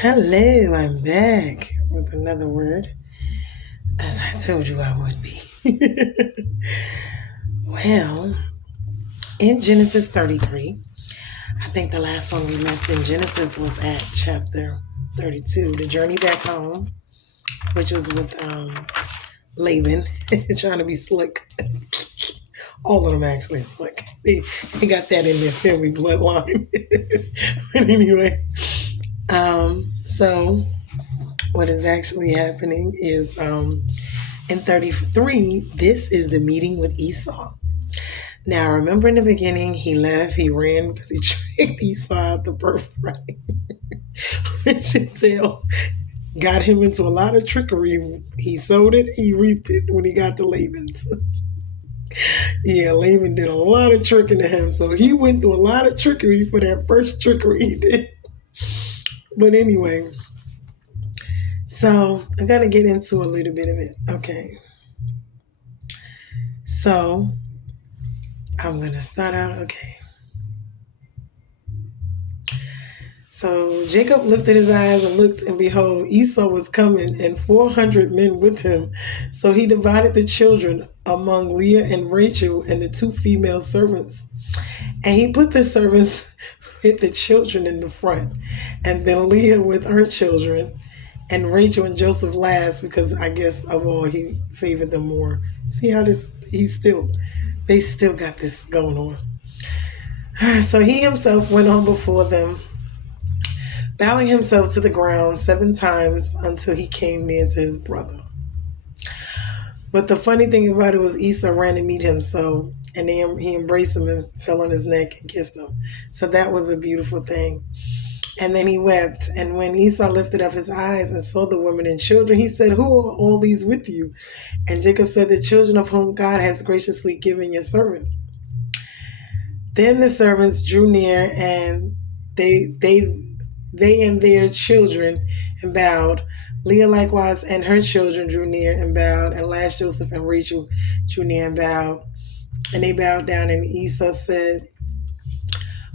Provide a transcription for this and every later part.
Hello, I'm back with another word, as I told you I would be. Well, in Genesis 33, I think the last one we left in Genesis was at chapter 32, the journey back home, which was with Laban, trying to be slick. All of them actually slick. They got that in their family bloodline. But anyway, so what is actually happening is in 33, this is the meeting with Esau. Now, remember in the beginning, he left, he ran because he tricked Esau out the birthright. Which entail got him into a lot of trickery. He sowed it, he reaped it when he got to Laban's. Yeah, Laban did a lot of tricking to him. So he went through a lot of trickery for that first trickery he did. But anyway, so I'm going to get into a little bit of it. Okay. So I'm going to start out. Okay. So Jacob lifted his eyes and looked, and behold, Esau was coming, and 400 men with him. So he divided the children among Leah and Rachel and the two female servants. And he put the servants with the children in the front, and then Leah with her children, and Rachel and Joseph last, because I guess of all he favored them more. See how they still got this going on. So he himself went on before them, bowing himself to the ground 7 times until he came near to his brother. But the funny thing about it was Esau ran to meet him, and he embraced him and fell on his neck and kissed him. So that was a beautiful thing. And then he wept. And when Esau lifted up his eyes and saw the women and children, he said, "Who are all these with you?" And Jacob said, "The children of whom God has graciously given your servant." Then the servants drew near, and they and their children and bowed. Leah likewise and her children drew near and bowed. And last Joseph and Rachel drew near and bowed. And they bowed down, and Esau said,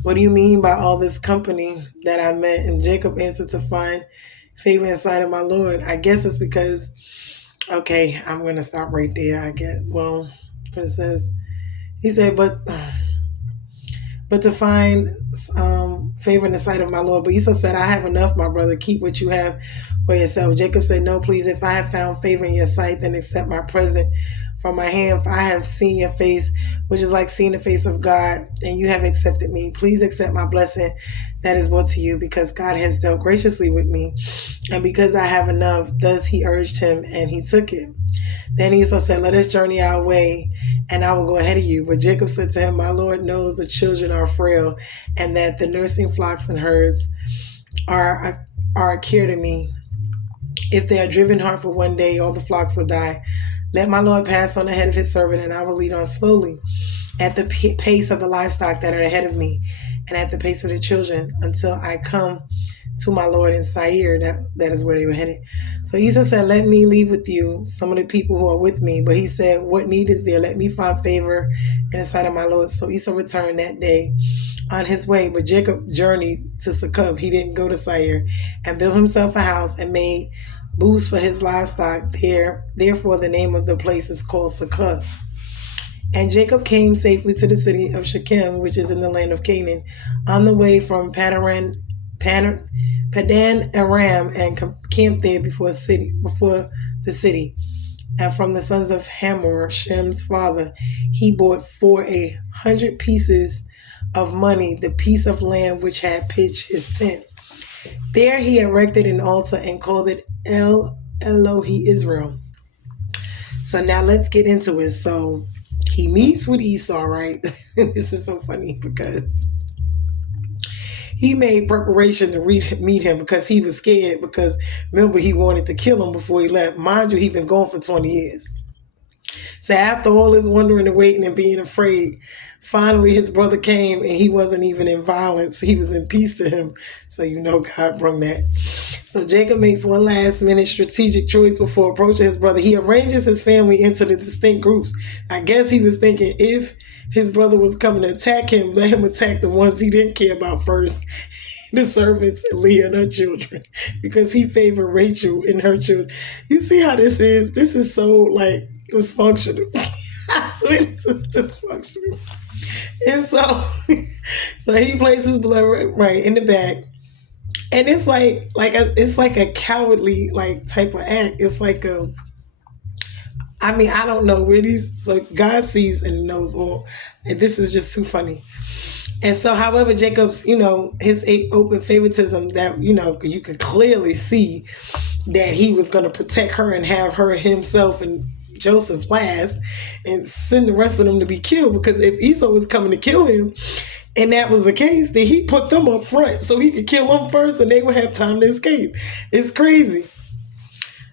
"What do you mean by all this company that I met?" And Jacob answered, "To find favor in sight of my Lord." I guess it's because, okay, I'm going to stop right there, I guess. Well, it says, he said, but to find favor in the sight of my Lord. But Esau said, "I have enough, my brother. Keep what you have for yourself." Jacob said, "No, please. If I have found favor in your sight, then accept my present from my hand. For I have seen your face, which is like seeing the face of God, and you have accepted me. Please accept my blessing that is brought to you, because God has dealt graciously with me, and because I have enough." Thus he urged him, and he took it. Then Esau said, "Let us journey our way, and I will go ahead of you." But Jacob said to him, "My Lord knows the children are frail, and that the nursing flocks and herds are a care to me. If they are driven hard for one day, all the flocks will die. Let my Lord pass on ahead of his servant, and I will lead on slowly at the pace of the livestock that are ahead of me, and at the pace of the children, until I come to my Lord in Seir." That is where they were headed. So Esau said, "Let me leave with you some of the people who are with me." But he said, "What need is there? Let me find favor in the sight of my Lord." So Esau returned that day on his way, but Jacob journeyed to Succoth. He didn't go to Seir, and built himself a house and made booths for his livestock there. Therefore, the name of the place is called Succoth. And Jacob came safely to the city of Shechem, which is in the land of Canaan, on the way from Padan Aram, and camped there before the city. And from the sons of Hamor, Shem's father, he bought for 100 pieces of money the piece of land which had pitched his tent. There he erected an altar and called it El Elohi Israel. So now let's get into it. So he meets with Esau, right? This is so funny because he made preparation to meet him because he was scared, because remember, he wanted to kill him before he left. Mind you, he'd been gone for 20 years. So after all his wondering and waiting and being afraid, finally his brother came, and he wasn't even in violence. He was in peace to him. So God brought that. So Jacob makes one last minute strategic choice before approaching his brother. He arranges his family into the distinct groups. I guess he was thinking, if his brother was coming to attack him, let him attack the ones he didn't care about first. the servants, Leah and her children, because he favored Rachel and her children. You see how this is? This is so like dysfunctional. I swear this is dysfunctional. And so, so he places blood right in the back, and it's it's like a cowardly like type of act. It's like a, I mean, I don't know where these. So God sees and knows all, and this is just too funny. And so, however, Jacob's, his open favoritism that, you could clearly see that he was going to protect her and have her himself and Joseph last and send the rest of them to be killed. Because if Esau was coming to kill him and that was the case, then he put them up front so he could kill them first and they would have time to escape. It's crazy.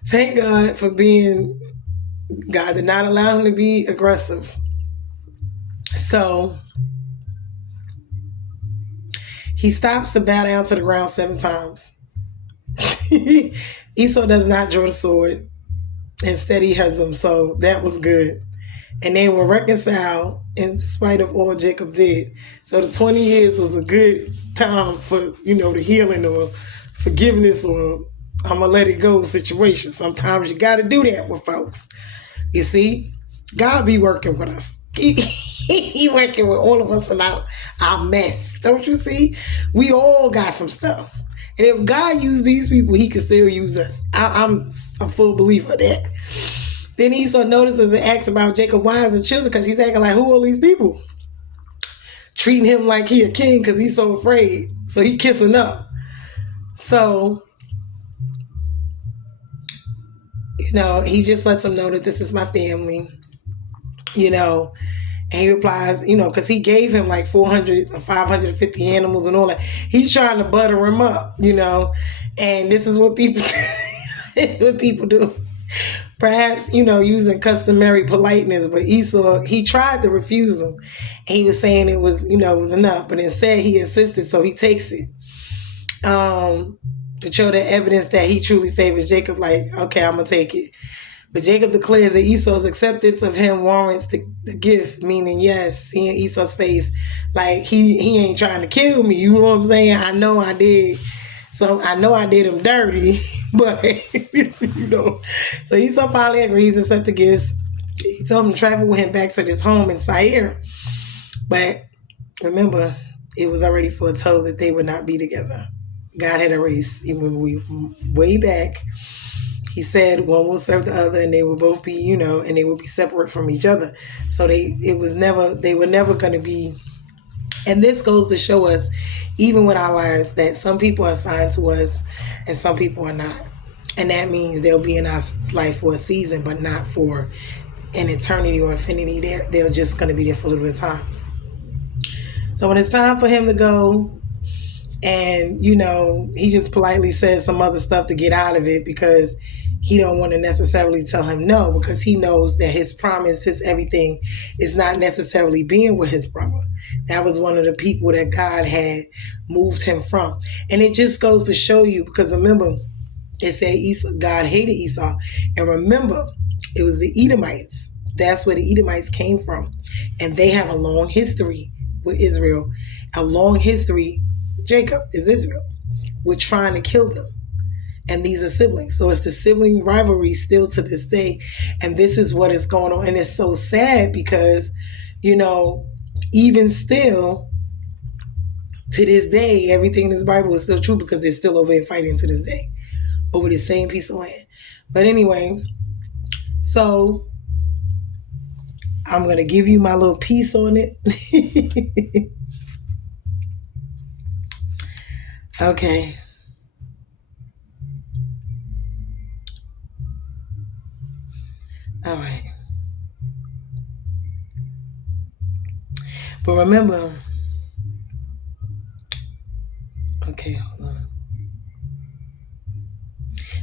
Thank God for being, God did not allow him to be aggressive. So he stops to bow down to the ground 7 times. Esau does not draw the sword. Instead, he hugs him. So that was good. And they were reconciled in spite of all Jacob did. So the 20 years was a good time for, the healing or forgiveness or I'm going to let it go situation. Sometimes you got to do that with folks. You see, God be working with us. He working with all of us in our mess. Don't you see? We all got some stuff. And if God used these people, he can still use us. I'm a full believer of that. Then Esau notices and asks about Jacob wives and children because he's acting like, who are these people? Treating him like he a king because he's so afraid. So he kissing up. So, he just lets them know that this is my family. And he replies, because he gave him like 400 or 550 animals and all that. He's trying to butter him up, and this is what people do. Perhaps, using customary politeness, but Esau, he tried to refuse him. And he was saying it was, it was enough, but instead he insisted, so he takes it. To show the evidence that he truly favors Jacob, like, okay, I'm going to take it. But Jacob declares that Esau's acceptance of him warrants the gift, meaning, yes, seeing Esau's face, like he ain't trying to kill me. You know what I'm saying? I know I did. So I know I did him dirty, but, So Esau finally agrees to accept the gifts. He told him to travel with him back to this home in Seir. But remember, it was already foretold that they would not be together. God had already, way back, he said one will serve the other and they will both be, and they will be separate from each other. So they were never going to be. And this goes to show us, even with our lives, that some people are assigned to us and some people are not. And that means they'll be in our life for a season, but not for an eternity or infinity. They're just going to be there for a little bit of time. So when it's time for him to go, and, he just politely says some other stuff to get out of it because he don't want to necessarily tell him no, because he knows that his promise, his everything is not necessarily being with his brother. That was one of the people that God had moved him from. And it just goes to show you, because remember, it said God hated Esau. And remember, it was the Edomites. That's where the Edomites came from. And they have a long history with Israel, a long history. Jacob is Israel. We're trying to kill them. And these are siblings. So it's the sibling rivalry still to this day. And this is what is going on. And it's so sad because, even still, to this day, everything in this Bible is still true because they're still over there fighting to this day over the same piece of land. But anyway, so I'm going to give you my little piece on it. Okay. All right. But remember, okay, hold on.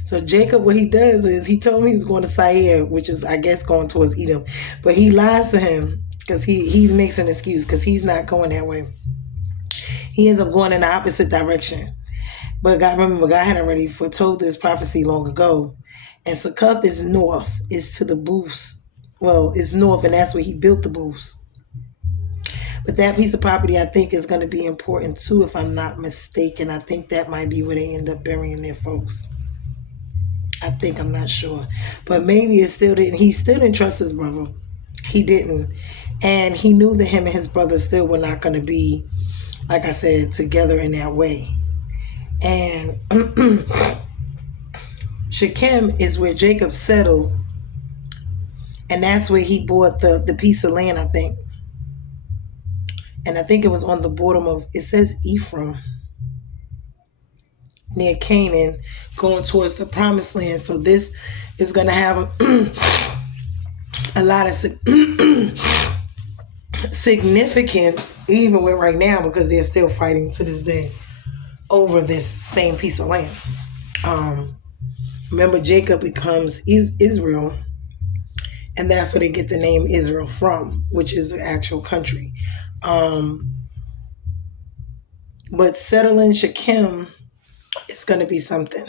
So Jacob, what he does is he told me he was going to Seir, which is, I guess, going towards Edom. But he lies to him because he makes an excuse because he's not going that way. He ends up going in the opposite direction. But God had already foretold this prophecy long ago. And Succoth is north, is to the booths. Well, it's north, and that's where he built the booths. But that piece of property, I think, is going to be important too, if I'm not mistaken. I think that might be where they end up burying their folks. I think, I'm not sure, but maybe it still didn't. He still didn't trust his brother. He didn't, and he knew that him and his brother still were not going to be, like I said, together in that way. And Shechem is where Jacob settled, and that's where he bought the piece of land, I think. And I think it was on the bottom of, it says Ephraim, near Canaan, going towards the promised land. So this is going to have a lot of significance, even with right now, because they're still fighting to this day over this same piece of land. Remember, Jacob becomes Israel, and that's where they get the name Israel from, which is the actual country. But settling Shechem is going to be something.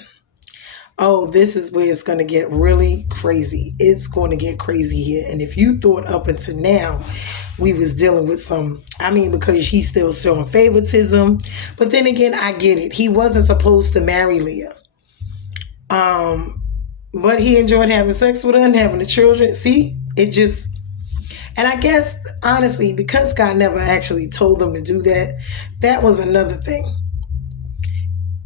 Oh, this is where it's going to get really crazy. It's going to get crazy here. And if you thought up until now we was dealing with some, I mean, because he's still showing favoritism. But then again, I get it. He wasn't supposed to marry Leah. But he enjoyed having sex with her and having the children. See, it just, and I guess, honestly, because God never actually told them to do that, that was another thing.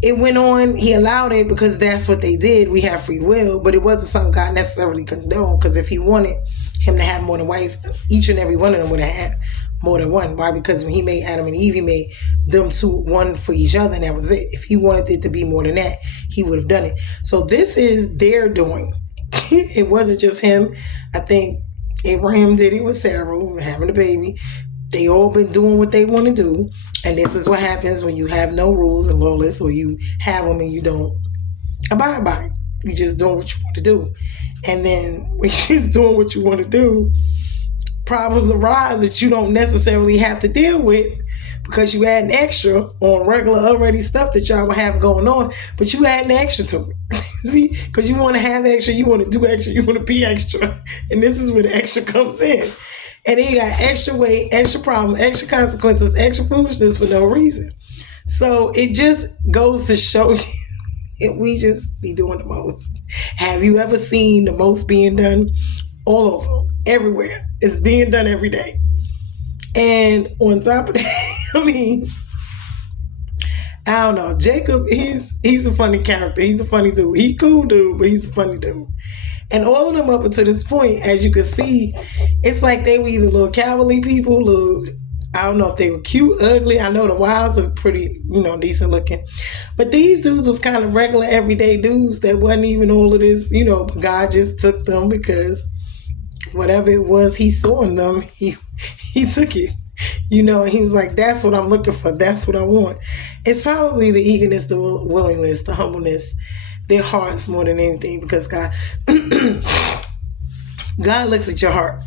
It went on, he allowed it because that's what they did. We have free will, but it wasn't something God necessarily condoned, because if he wanted him to have more than wife, each and every one of them would have had more than one. Why? Because when he made Adam and Eve, he made them two, one for each other, and that was it. If he wanted it to be more than that, he would have done it. So this is their doing. It wasn't just him. I think Abraham did it with Sarah, having a baby. They all been doing what they want to do. And this is what happens when you have no rules and lawless, or you have them and you don't abide by it. You just doing what you want to do. And then when you're just doing what you want to do, problems arise that you don't necessarily have to deal with, because you add an extra on regular already stuff that y'all will have going on, but you add an extra to it. See, because you want to have extra, you want to do extra, you want to be extra. And this is where the extra comes in. And then you got extra weight, extra problem, extra consequences, extra foolishness for no reason. So it just goes to show you that we just be doing the most. Have you ever seen the most being done? All over, everywhere. It's being done every day. And on top of that, I mean, I don't know. Jacob, he's a funny character. He's a funny dude. He's a cool dude, but he's a funny dude. And all of them up until this point, as you can see, it's like they were either little cavalry people, I don't know if they were cute, ugly. I know the Wilds are pretty, decent looking. But these dudes was kind of regular, everyday dudes that wasn't even all of this, but God just took them because whatever it was he saw in them, he took it. And he was like, that's what I'm looking for. That's what I want. It's probably the eagerness, the willingness, the humbleness, their hearts more than anything, because God looks at your heart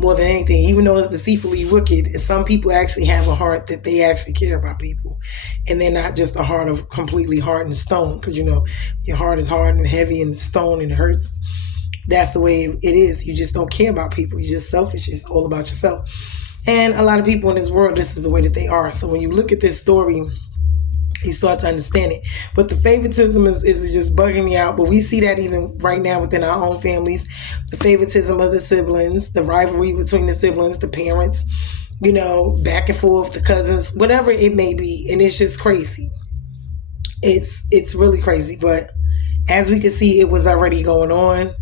more than anything, even though it's deceitfully wicked. Some people actually have a heart that they actually care about people, and they're not just a heart of completely hardened stone, because your heart is hard and heavy and stone and it hurts. That's the way it is. You just don't care about people. You're just selfish. It's all about yourself. And a lot of people in this world, this is the way that they are. So when you look at this story, you start to understand it. But the favoritism is just bugging me out. But we see that even right now within our own families. The favoritism of the siblings, the rivalry between the siblings, the parents, back and forth, the cousins, whatever it may be. And it's just crazy. It's really crazy. But as we can see, it was already going on.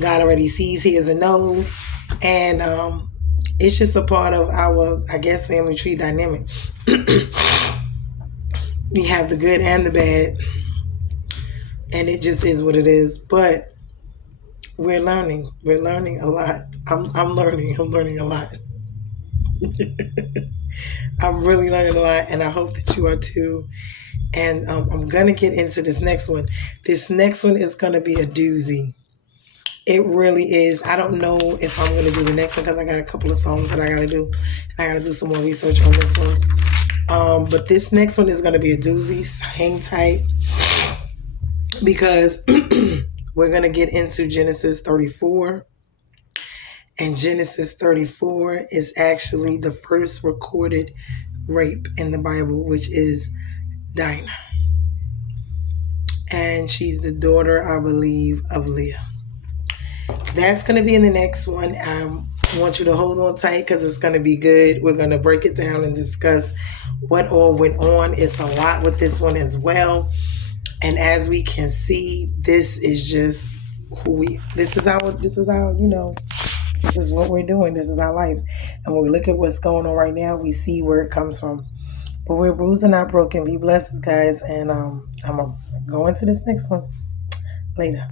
God already sees, hears, and knows. And it's just a part of our, I guess, family tree dynamic. We have the good and the bad, and it just is what it is. But we're learning a lot. I'm learning a lot. I'm really learning a lot, and I hope that you are too. And I'm gonna get into this next one. This next one is gonna be a doozy. It really is. I don't know if I'm going to do the next one because I got a couple of songs that I got to do. I got to do some more research on this one. But this next one is going to be a doozy. Hang tight, because we're going to get into Genesis 34. And Genesis 34 is actually the first recorded rape in the Bible, which is Dinah. And she's the daughter, I believe, of Leah. That's going to be in the next one. I want you to hold on tight because it's going to be good. We're going to break it down and discuss what all went on. It's a lot with this one as well. And as we can see, this is just this is our, this is what we're doing. This is our life. And when we look at what's going on right now, we see where it comes from. But we're bruised and not broken. Be blessed, guys. And I'm going to go into this next one later.